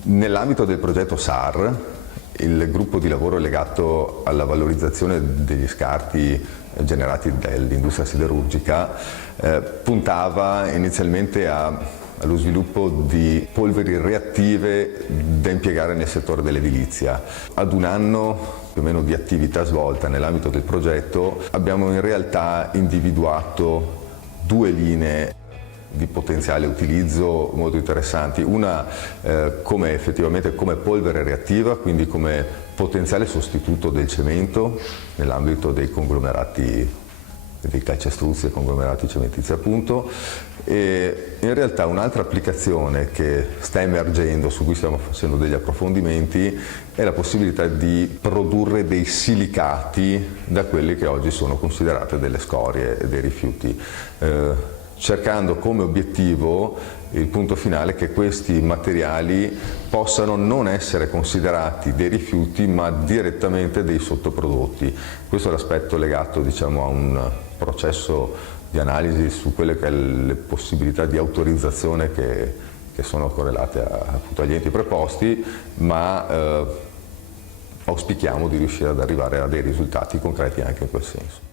Nell'ambito del progetto SAR, il gruppo di lavoro legato alla valorizzazione degli scarti generati dall'industria siderurgica puntava inizialmente allo sviluppo di polveri reattive da impiegare nel settore dell'edilizia. Ad un anno più o meno di attività svolta nell'ambito del progetto abbiamo in realtà individuato due linee di potenziale utilizzo molto interessanti, una effettivamente come polvere reattiva, quindi come potenziale sostituto del cemento nell'ambito dei conglomerati, dei calcestruzzi e conglomerati cementizi appunto, e in realtà un'altra applicazione che sta emergendo, su cui stiamo facendo degli approfondimenti, è la possibilità di produrre dei silicati da quelli che oggi sono considerate delle scorie e dei rifiuti, cercando come obiettivo il punto finale che questi materiali possano non essere considerati dei rifiuti ma direttamente dei sottoprodotti. Questo è l'aspetto legato, diciamo, a un processo di analisi su quelle che è le possibilità di autorizzazione che sono correlate appunto agli enti preposti, ma auspichiamo di riuscire ad arrivare a dei risultati concreti anche in quel senso.